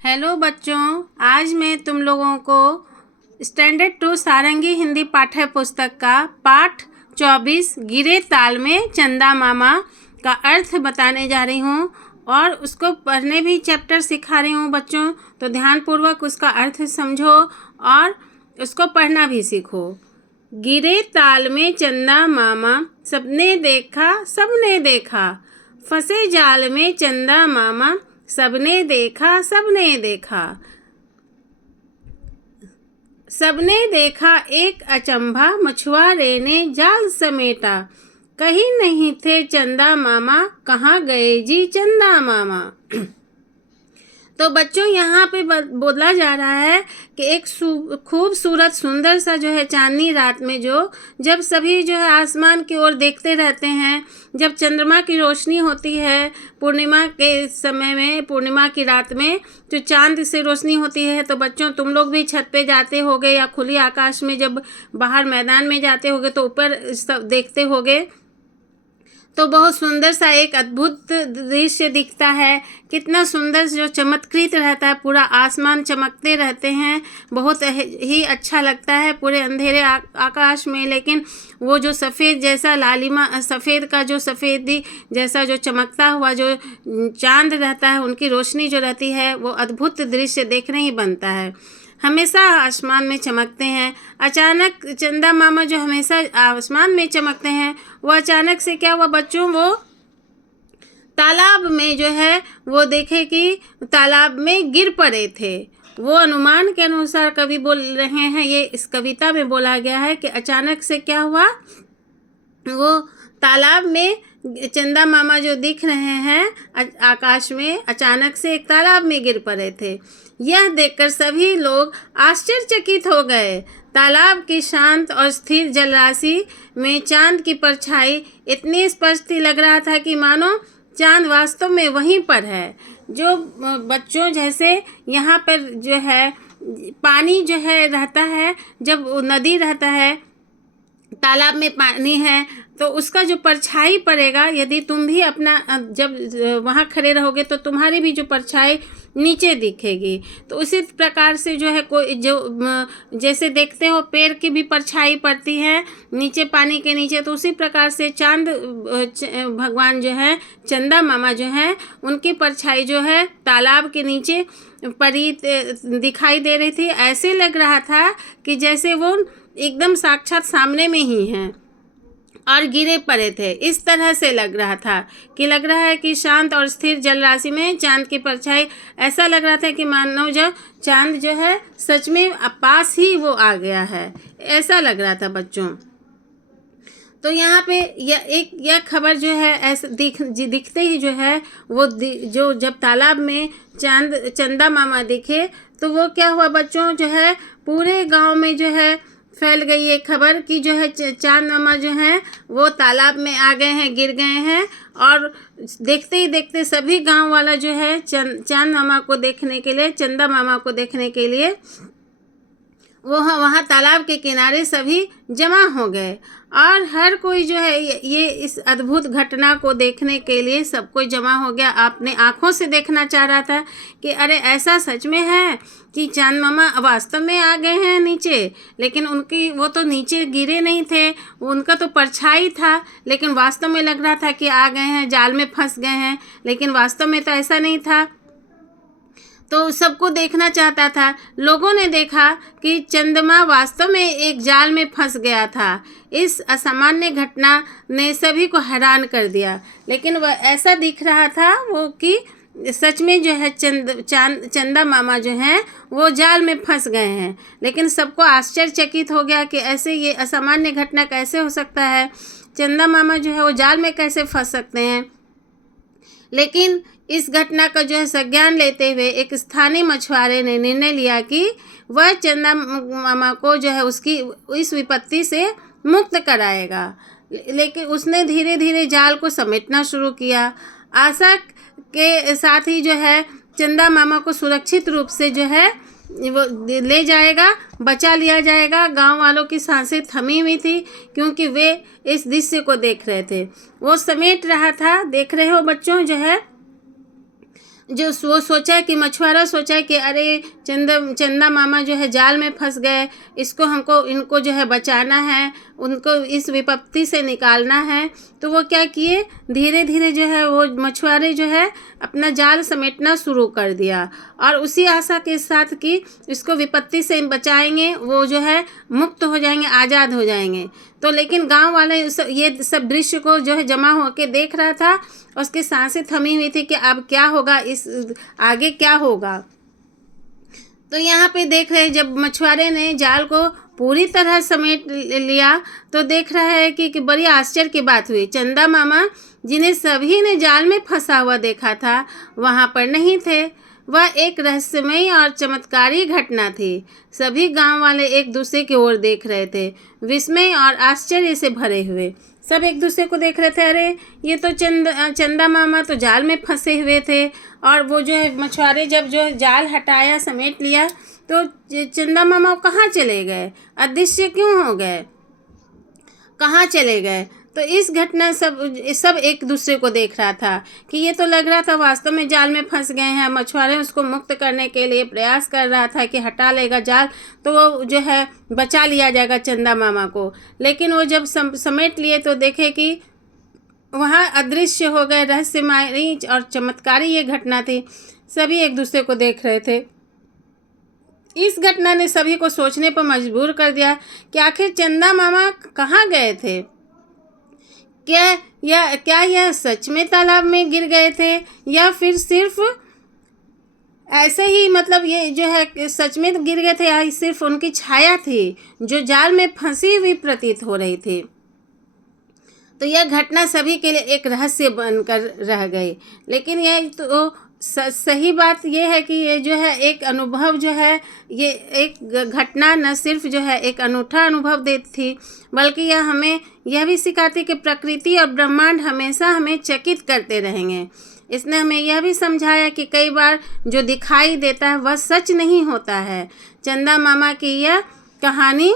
Hello बच्चों, आज मैं तुम लोगों को स्टैंडर्ड 2 सारंगी हिंदी पाठ्य पुस्तक का पाठ 24 गिरे ताल में चंदा मामा का अर्थ बताने जा रही हूँ और उसको पढ़ने भी चैप्टर सिखा रही हूँ बच्चों। तो ध्यानपूर्वक उसका अर्थ समझो और उसको पढ़ना भी सीखो। गिरे ताल में चंदा मामा, सबने देखा, फंसे जाल में चंदा मामा, सबने देखा एक अचंभा, मछुआरे ने जाल समेटा, कहीं नहीं थे चंदा मामा, कहाँ गए जी चंदा मामा। तो बच्चों यहाँ पे बोला जा रहा है कि एक खूबसूरत सुंदर सा जो है चांदनी रात में जब सभी जो है आसमान की ओर देखते रहते हैं, जब चंद्रमा की रोशनी होती है पूर्णिमा के समय में, पूर्णिमा की रात में जो चांद से रोशनी होती है, तो बच्चों तुम लोग भी छत पे जाते होगे या खुली आकाश में जब बाहर मैदान में जाते होगे तो ऊपर सब देखते होगे, तो बहुत सुंदर सा एक अद्भुत दृश्य दिखता है। कितना सुंदर जो चमत्कृत रहता है, पूरा आसमान चमकते रहते हैं, बहुत ही अच्छा लगता है पूरे अंधेरे आकाश में। लेकिन वो जो सफ़ेद जैसा लालिमा, सफ़ेद का जो सफ़ेदी जैसा जो चमकता हुआ जो चांद रहता है, उनकी रोशनी जो रहती है, वो अद्भुत दृश्य देखने ही बनता है। हमेशा आसमान में चमकते हैं। अचानक चंदा मामा जो हमेशा आसमान में चमकते हैं, वो अचानक से क्या हुआ बच्चों, वो तालाब में जो है वो देखे कि तालाब में गिर पड़े थे। वो अनुमान के अनुसार कवि बोल रहे हैं, ये इस कविता में बोला गया है कि अचानक से क्या हुआ, वो तालाब में चंदा मामा जो दिख रहे हैं आकाश में, अचानक से एक तालाब में गिर पड़े थे। यह देखकर सभी लोग आश्चर्यचकित हो गए। तालाब की शांत और स्थिर जलराशि में चांद की परछाई इतनी स्पष्ट थी, लग रहा था कि मानो चांद वास्तव में वहीं पर है। जो बच्चों जैसे यहाँ पर जो है पानी जो है रहता है, जब नदी रहता है, तालाब में पानी है, तो उसका जो परछाई पड़ेगा, यदि तुम भी अपना जब वहाँ खड़े रहोगे तो तुम्हारी भी जो परछाई नीचे दिखेगी। तो उसी प्रकार से जो है कोई जो जैसे देखते हो पेड़ की भी परछाई पड़ती है नीचे पानी के नीचे, तो उसी प्रकार से चांद भगवान जो है, चंदा मामा जो है, उनकी परछाई जो है तालाब के नीचे पड़ी दिखाई दे रही थी। ऐसे लग रहा था कि जैसे वो एकदम साक्षात सामने में ही हैं और गिरे पड़े थे। इस तरह से लग रहा था कि शांत और स्थिर जलराशि में चांद की परछाई, ऐसा लग रहा था कि मानो जो चांद जो है सच में पास ही वो आ गया है, ऐसा लग रहा था बच्चों। तो यहाँ पे यह खबर जो है ऐसे दिखते ही जो है वो जो जब तालाब में चंदा मामा दिखे, तो वो क्या हुआ बच्चों, जो है पूरे गांव में जो है फैल गई ये खबर कि जो है चांद मामा जो हैं वो तालाब में आ गए हैं, गिर गए हैं। और देखते ही देखते सभी गांव वाला जो है चांद मामा को देखने के लिए, चंदा मामा को देखने के लिए वो वहाँ तालाब के किनारे सभी जमा हो गए। और हर कोई जो है ये इस अद्भुत घटना को देखने के लिए सब कोई जमा हो गया, अपने आँखों से देखना चाह रहा था कि अरे ऐसा सच में है कि चांद मामा वास्तव में आ गए हैं नीचे। लेकिन उनकी वो तो नीचे गिरे नहीं थे, उनका तो परछाई था, लेकिन वास्तव में लग रहा था कि आ गए हैं, जाल में फंस गए हैं, लेकिन वास्तव में तो ऐसा नहीं था। तो सबको देखना चाहता था। लोगों ने देखा कि चंद्रमा वास्तव में एक जाल में फंस गया था। इस असामान्य घटना ने सभी को हैरान कर दिया, लेकिन वह ऐसा दिख रहा था वो कि सच में जो है चंदा मामा जो हैं वो जाल में फंस गए हैं। लेकिन सबको आश्चर्यचकित हो गया कि ऐसे ये असामान्य घटना कैसे हो सकता है, चंदा मामा जो है वो जाल में कैसे फंस सकते हैं। लेकिन इस घटना का जो है संज्ञान लेते हुए एक स्थानीय मछुआरे ने निर्णय लिया कि वह चंदा मामा को जो है उसकी इस विपत्ति से मुक्त कराएगा। लेकिन उसने धीरे धीरे जाल को समेटना शुरू किया। आशा के साथ ही जो है चंदा मामा को सुरक्षित रूप से जो है वो ले जाएगा, बचा लिया जाएगा। गांव वालों की सांसें थमी हुई थी क्योंकि वे इस दृश्य को देख रहे थे। वो समेट रहा था, देख रहे हो बच्चों, जो है जो वो सोचा कि मछुआरा सोचा कि अरे चंदा मामा जो है जाल में फंस गए, इनको जो है बचाना है, उनको इस विपत्ति से निकालना है। तो वो क्या किए, धीरे धीरे जो है वो मछुआरे जो है अपना जाल समेटना शुरू कर दिया, और उसी आशा के साथ कि इसको विपत्ति से बचाएंगे, वो जो है मुक्त हो जाएंगे, आज़ाद हो जाएंगे। तो लेकिन गांव वाले ये सब दृश्य को जो है जमा होकर देख रहा था, उसकी सांसें थमी हुई थी कि अब क्या होगा, इस आगे क्या होगा। तो यहाँ पे देख रहे, जब मछुआरे ने जाल को पूरी तरह समेट लिया तो देख रहा है कि बड़ी आश्चर्य की बात हुई। चंदा मामा, जिन्हें सभी ने जाल में फंसा हुआ देखा था, वहाँ पर नहीं थे। वह एक रहस्यमयी और चमत्कारी घटना थी। सभी गांव वाले एक दूसरे की ओर देख रहे थे, विस्मय और आश्चर्य से भरे हुए। सब एक दूसरे को देख रहे थे, अरे ये तो चंदा मामा तो जाल में फंसे हुए थे, और वो जो है मछुआरे जब जो जाल हटाया, समेट लिया, तो चंदा मामा कहाँ चले गए, अदृश्य क्यों हो गए, कहाँ चले गए। तो इस घटना सब एक दूसरे को देख रहा था कि ये तो लग रहा था वास्तव में जाल में फंस गए हैं। मछुआरे उसको मुक्त करने के लिए प्रयास कर रहा था कि हटा लेगा जाल तो वो जो है बचा लिया जाएगा चंदा मामा को, लेकिन वो जब समेट लिए तो देखे कि वहाँ अदृश्य हो गए। रहस्यमयी और चमत्कारी ये घटना थी। सभी एक दूसरे को देख रहे थे। इस घटना ने सभी को सोचने पर मजबूर कर दिया कि आखिर चंदा मामा कहाँ गए थे। क्या यह सच में तालाब में गिर गए थे, या फिर सिर्फ ऐसे ही, मतलब ये जो है सच में गिर गए थे, या सिर्फ उनकी छाया थी जो जाल में फंसी हुई प्रतीत हो रही थी। तो यह घटना सभी के लिए एक रहस्य बनकर रह गई। लेकिन यह तो सही बात यह है कि ये जो है एक अनुभव जो है, ये एक घटना न सिर्फ जो है एक अनूठा अनुभव देती थी, बल्कि यह हमें यह भी सिखाती कि प्रकृति और ब्रह्मांड हमेशा हमें चकित करते रहेंगे। इसने हमें यह भी समझाया कि कई बार जो दिखाई देता है वह सच नहीं होता है। चंदा मामा की यह कहानी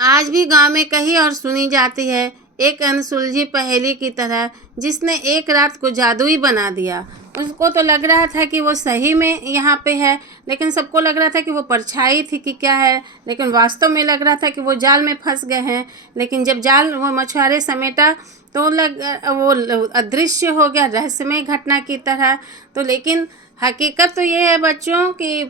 आज भी गांव में कही और सुनी जाती है, एक अनसुलझी पहेली की तरह, जिसने एक रात को जादुई बना दिया। उसको तो लग रहा था कि वो सही में यहाँ पे है, लेकिन सबको लग रहा था कि वो परछाई थी कि क्या है, लेकिन वास्तव में लग रहा था कि वो जाल में फंस गए हैं। लेकिन जब जाल वो मछुआरे समेटा तो वो अदृश्य हो गया, रहस्यमय घटना की तरह। तो लेकिन हकीकत तो ये है बच्चों कि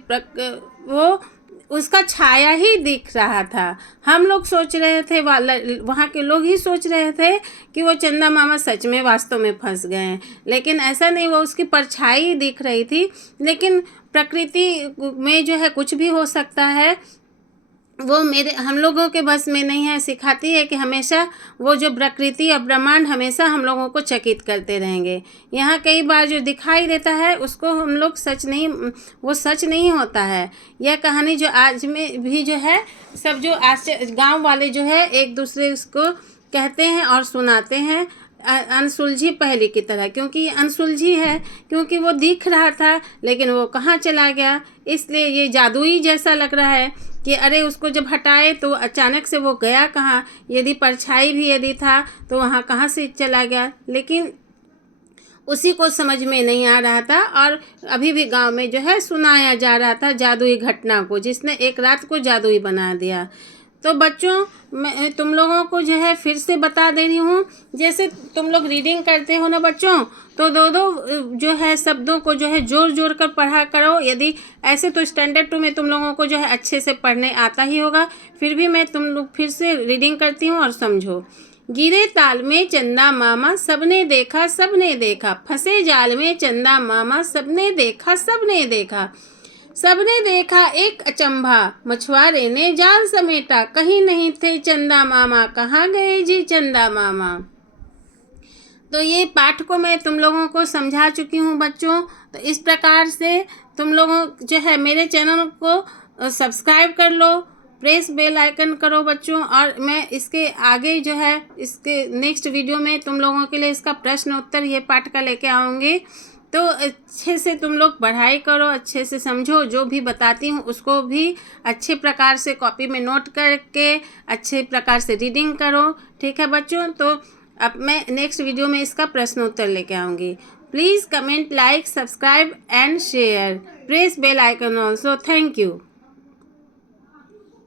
वो उसका छाया ही दिख रहा था। हम लोग सोच रहे थे, वहाँ के लोग ही सोच रहे थे कि वो चंदा मामा सच में वास्तव में फंस गए हैं, लेकिन ऐसा नहीं, वो उसकी परछाई ही दिख रही थी। लेकिन प्रकृति में जो है कुछ भी हो सकता है, वो हम लोगों के बस में नहीं है। सिखाती है कि हमेशा वो जो प्रकृति और ब्रह्मांड हमेशा हम लोगों को चकित करते रहेंगे। यहाँ कई बार जो दिखाई देता है उसको हम लोग वो सच नहीं होता है। यह कहानी जो आज में भी जो है सब जो गांव वाले जो है एक दूसरे को कहते हैं और सुनाते हैं, अनसुलझी पहेली की तरह, क्योंकि ये अनसुलझी है, क्योंकि वो दिख रहा था लेकिन वो कहाँ चला गया, इसलिए ये जादुई जैसा लग रहा है कि अरे उसको जब हटाए तो अचानक से वो गया कहाँ, यदि परछाई भी यदि था तो वहाँ कहाँ से चला गया। लेकिन उसी को समझ में नहीं आ रहा था, और अभी भी गांव में जो है सुनाया जा रहा था जादुई घटना को, जिसने एक रात को जादुई बना दिया। तो बच्चों, मैं तुम लोगों को जो है फिर से बता दे रही हूँ, जैसे तुम लोग रीडिंग करते हो ना बच्चों, तो दो जो है शब्दों को जो है जोर जोर कर पढ़ा करो। यदि ऐसे तो स्टैंडर्ड 2 में तुम लोगों को जो है अच्छे से पढ़ने आता ही होगा, फिर भी मैं तुम लोग फिर से रीडिंग करती हूँ और समझो। गिरे ताल में चंदा मामा, सबने देखा सबने देखा, फंसे जाल में चंदा मामा, सबने देखा सबने देखा, सबने देखा एक अचंभा, मछुआरे ने जाल समेटा, कहीं नहीं थे चंदा मामा, कहाँ गए जी चंदा मामा। तो ये पाठ को मैं तुम लोगों को समझा चुकी हूँ बच्चों। तो इस प्रकार से तुम लोगों जो है मेरे चैनल को सब्सक्राइब कर लो, प्रेस बेल आइकन करो बच्चों, और मैं इसके आगे जो है इसके नेक्स्ट वीडियो में तुम लोगों के लिए इसका प्रश्न उत्तर ये पाठ का लेके आऊँगी। तो अच्छे से तुम लोग पढ़ाई करो, अच्छे से समझो, जो भी बताती हूँ उसको भी अच्छे प्रकार से कॉपी में नोट करके अच्छे प्रकार से रीडिंग करो। ठीक है बच्चों, तो अब मैं नेक्स्ट वीडियो में इसका प्रश्न उत्तर लेके आऊँगी। Please comment, like, subscribe and share. Press bell icon also. Thank you.